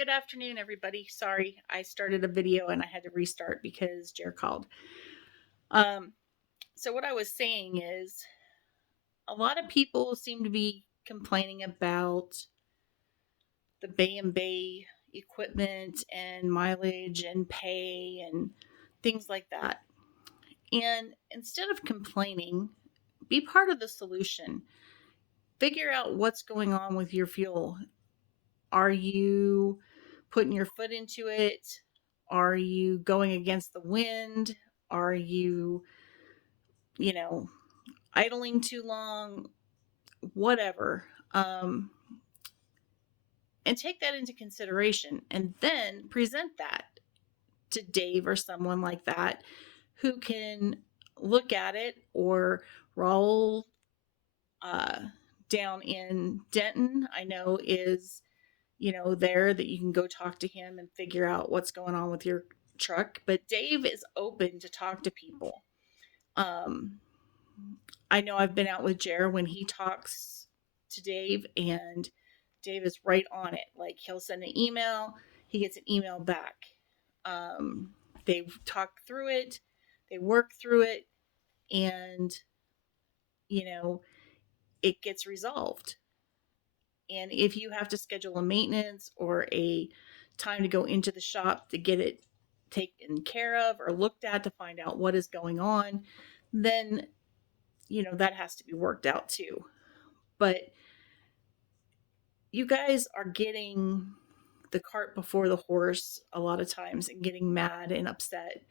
Good afternoon, everybody. Sorry, I started a video and I had to restart because Jer called. Um, so what I was saying is a lot of people seem to be complaining about the Bay and Bay equipment and mileage and pay and things like that. And instead of complaining, be part of the solution. Figure out what's going on with your fuel. Are you putting your foot into it? Are you going against the wind? Are you, you know, idling too long? Whatever. And take that into consideration and then present that to Dave or someone like that who can look at it, or Raul uh, down in Denton, I know is there that you can go talk to him and figure out what's going on with your truck. But Dave is open to talk to people. Um, I know I've been out with Jer when he talks to Dave, and Dave is right on it. Like he'll send an email, he gets an email back. They talk through it, they work through it, and you know, it gets resolved. And if you have to schedule a maintenance or a time to go into the shop to get it taken care of or looked at to find out what is going on, then, that has to be worked out too. But you guys are getting the cart before the horse a lot of times and getting mad and upset.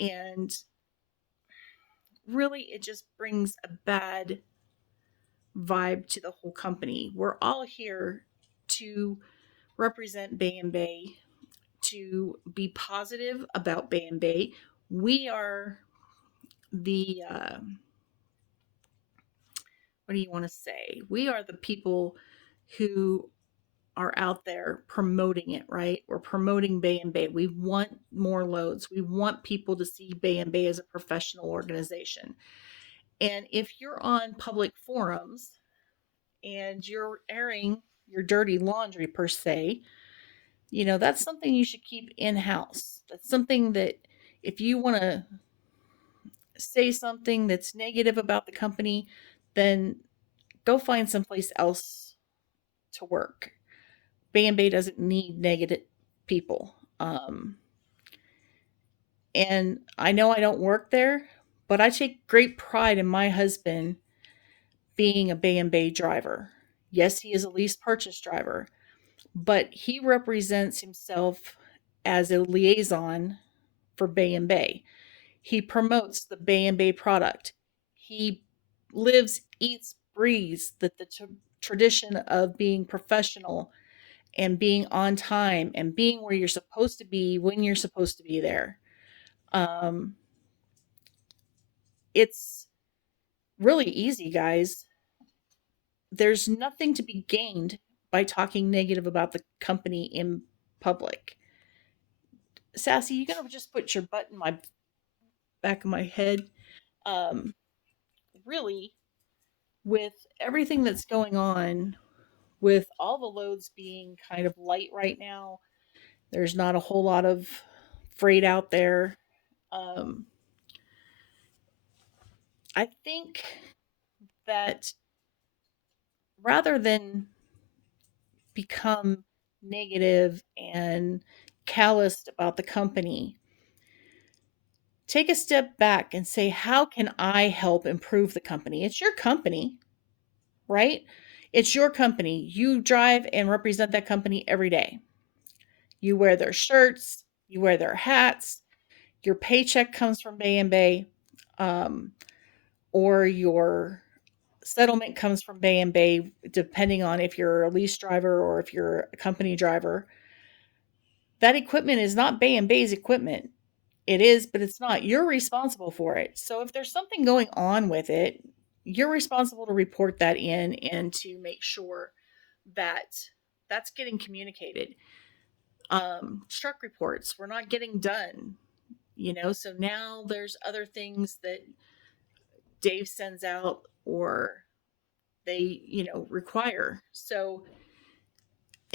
And really, it just brings a bad vibe to the whole company. We're all here to represent Bay and Bay, to be positive about Bay and Bay. We are the what do you want to say? We are the people who are out there promoting it, right? We're promoting Bay and Bay. We want more loads. We want people to see Bay and Bay as a professional organization. And if you're on public forums and you're airing your dirty laundry per se, that's something you should keep in house. That's something that if you want to say something that's negative about the company, then go find someplace else to work. Bay and Bay doesn't need negative people. And I know I don't work there, but I take great pride in my husband being a Bay and Bay driver. Yes, he is a lease purchase driver, but he represents himself as a liaison for Bay and Bay. He promotes the Bay and Bay product. He lives, eats, breathes the tradition of being professional and being on time and being where you're supposed to be when you're supposed to be there. Um, it's really easy, guys. There's nothing to be gained by talking negative about the company in public. Sassy, you gonna just put your butt in my back of my head? Um, really, with everything that's going on, with all the loads being kind of light right now, there's not a whole lot of freight out there. Um, I think that rather than become negative and calloused about the company, take a step back and say, how can I help improve the company? It's your company, right? It's your company. You drive and represent that company every day. You wear their shirts, you wear their hats, your paycheck comes from Bay and Bay, um, or your settlement comes from Bay and Bay, depending on if you're a lease driver or if you're a company driver. That equipment is not Bay and Bay's equipment. It is, but it's not. You're responsible for it. So if there's something going on with it, you're responsible to report that in and to make sure that that's getting communicated. Truck reports were not getting done, so now there's other things that Dave sends out or they, require. So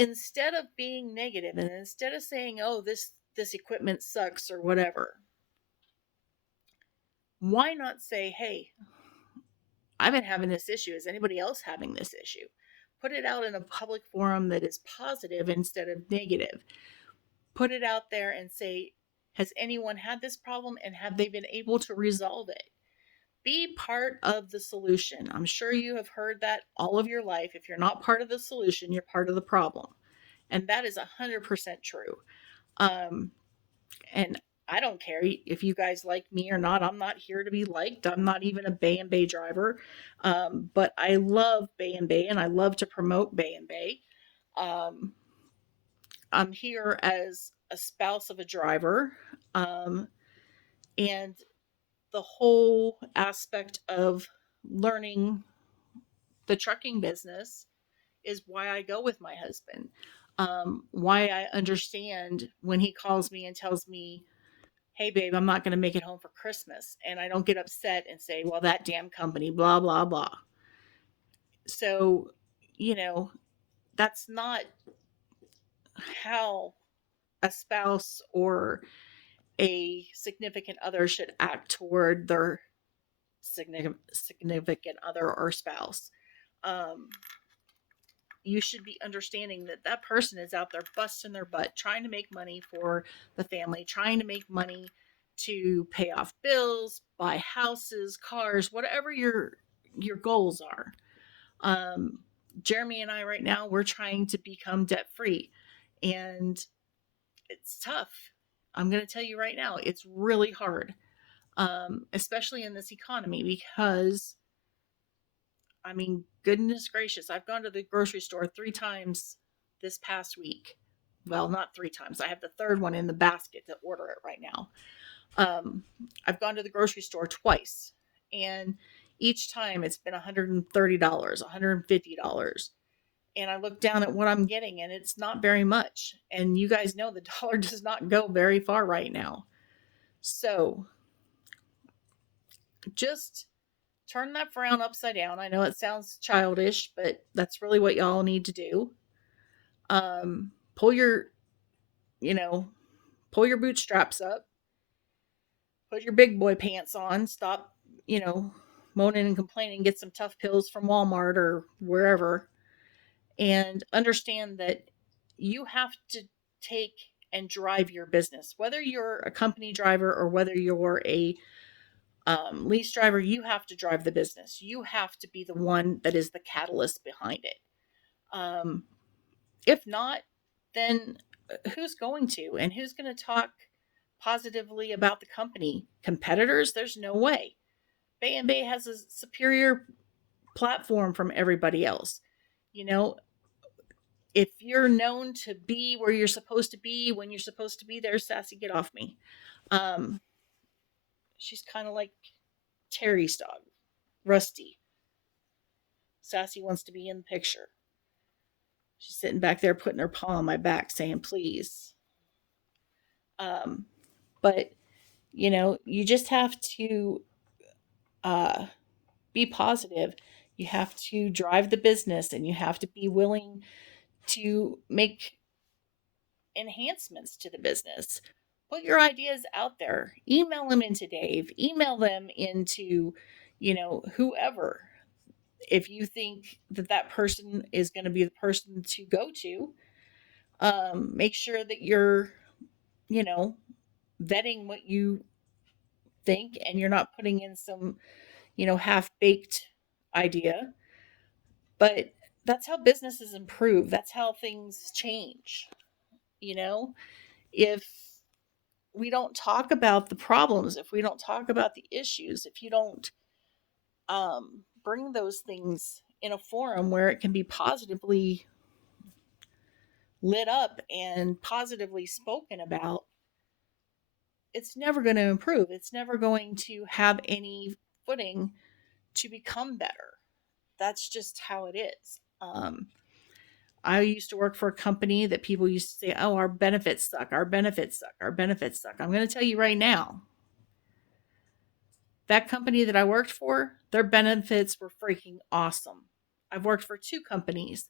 instead of being negative and instead of saying, oh, this equipment sucks or whatever, why not say, hey, I've been having this issue. Is anybody else having this issue? Put it out in a public forum that is positive instead of negative. Put it out there and say, has anyone had this problem and have they been able to resolve it? Be part of the solution. I'm sure you have heard that all of your life. If you're not part of the solution, you're part of the problem. And that is 100% true. Um, and I don't care if you guys like me or not. I'm not here to be liked. I'm not even a bayandbay driver. But I love bayandbay and I love to promote bayandbay. Um, I'm here as a spouse of a driver. Um, and the whole aspect of learning the trucking business is why I go with my husband. Why I understand when he calls me and tells me, hey, babe, I'm not going to make it home for Christmas. And I don't get upset and say, well, that damn company, blah, blah, blah. So, you know, that's not how a spouse or a significant other should act toward their significant other or spouse. Um, you should be understanding that that person is out there busting their butt, trying to make money for the family, trying to make money to pay off bills, buy houses, cars, whatever your goals are. Um, Jeremy and I right now, we're trying to become debt free, and it's tough. I'm going to tell you right now, it's really hard, especially in this economy because I mean, goodness gracious, I've gone to the grocery store 3 times this past week. Well, not 3 times. I have the third one in the basket to order it right now. I've gone to the grocery store twice, and each time it's been $130, $150. And I look down at what I'm getting, and it's not very much. And you guys know the dollar does not go very far right now. So just turn that frown upside down. I know it sounds childish, but that's really what y'all need to do. Pull your, you know, pull your bootstraps up, put your big boy pants on, stop, moaning and complaining, get some tough pills from Walmart or wherever, and understand that you have to take and drive your business. Whether you're a company driver or whether you're a lease driver, you have to drive the business. You have to be the one that is the catalyst behind it. If not, then who's going to? And who's going to talk positively about the company? Competitors? There's no way. bayandbay has a superior platform from everybody else. You know, if you're known to be where you're supposed to be when you're supposed to be there, Sassy, get off me. She's kind of like Terry's dog, Rusty. Sassy wants to be in the picture. She's sitting back there putting her paw on my back saying, please. But, you just have to be positive. You have to drive the business and you have to be willing to make enhancements to the business. Put your ideas out there. Email them into Dave. Email them into, whoever. If you think that that person is going to be the person to go to, make sure that you're, vetting what you think and you're not putting in some, half baked idea. But that's how businesses improve. That's how things change. If we don't talk about the problems, if we don't talk about the issues, if you don't bring those things in a forum where it can be positively lit up and positively spoken about, it's never going to improve. It's never going to have any footing to become better. That's just how it is. I used to work for a company that people used to say, oh, our benefits suck, our benefits suck, our benefits suck. I'm going to tell you right now, that company that I worked for, their benefits were freaking awesome. I've worked for 2 companies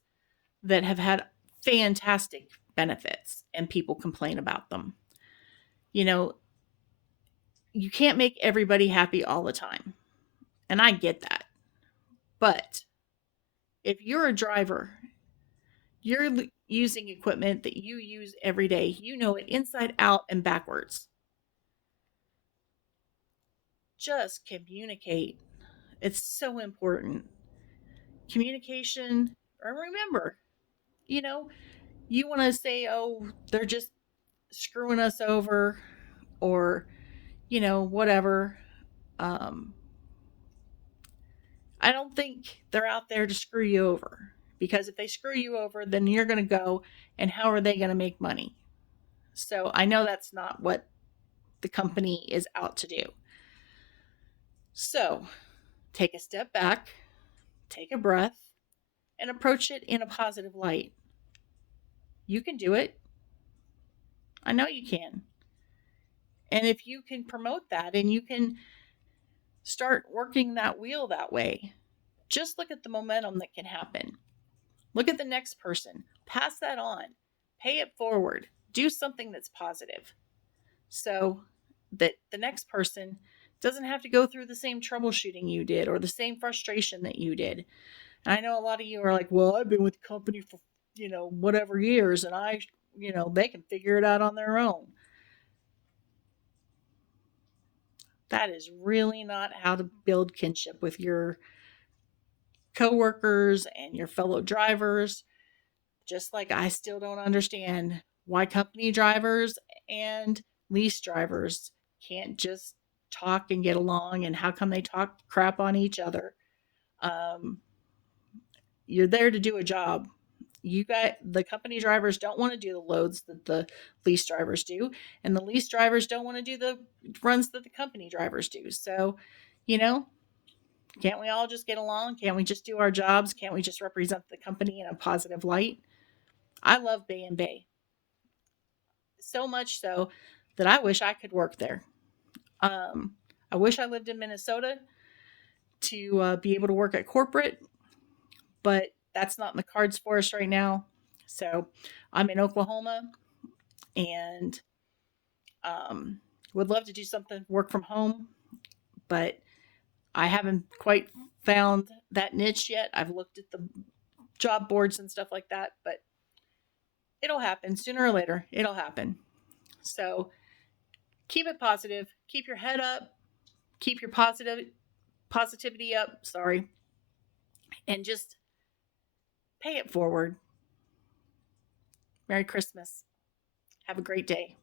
that have had fantastic benefits and people complain about them. You know, you can't make everybody happy all the time. And I get that. But if you're a driver, you're using equipment that you use every day, you know it inside out and backwards. Just communicate. It's so important. Communication, or remember, you know, you want to say, oh, they're just screwing us over, or, whatever. Um, I don't think they're out there to screw you over, because if they screw you over, then you're going to go, and how are they going to make money? So I know that's not what the company is out to do. So take a step back, take a breath, and approach it in a positive light. You can do it. I know you can. And if you can promote that and you can start working that wheel that way, just look at the momentum that can happen. Look at the next person, pass that on, pay it forward, do something that's positive so that the next person doesn't have to go through the same troubleshooting you did or the same frustration that you did. And I know a lot of you are like, well, I've been with the company for, whatever years, and they can figure it out on their own. That is really not how to build kinship with your coworkers and your fellow drivers. Just like I still don't understand why company drivers and lease drivers can't just talk and get along, and how come they talk crap on each other. Um, you're there to do a job. The company drivers don't want to do the loads that the lease drivers do, and the lease drivers don't want to do the runs that the company drivers do. So, you know, can't we all just get along? Can't we just do our jobs? Can't we just represent the company in a positive light? I love bayandbay so much so that I wish I could work there. Um, I wish I lived in Minnesota to be able to work at corporate, but that's not in the cards for us right now. So I'm in Oklahoma, and um, would love to do something, work from home, but I haven't quite found that niche yet. I've looked at the job boards and stuff like that, but it'll happen sooner or later. It'll happen. So keep it positive, keep your head up, keep your positivity up, sorry, and just pay it forward. Merry Christmas. Have a great day.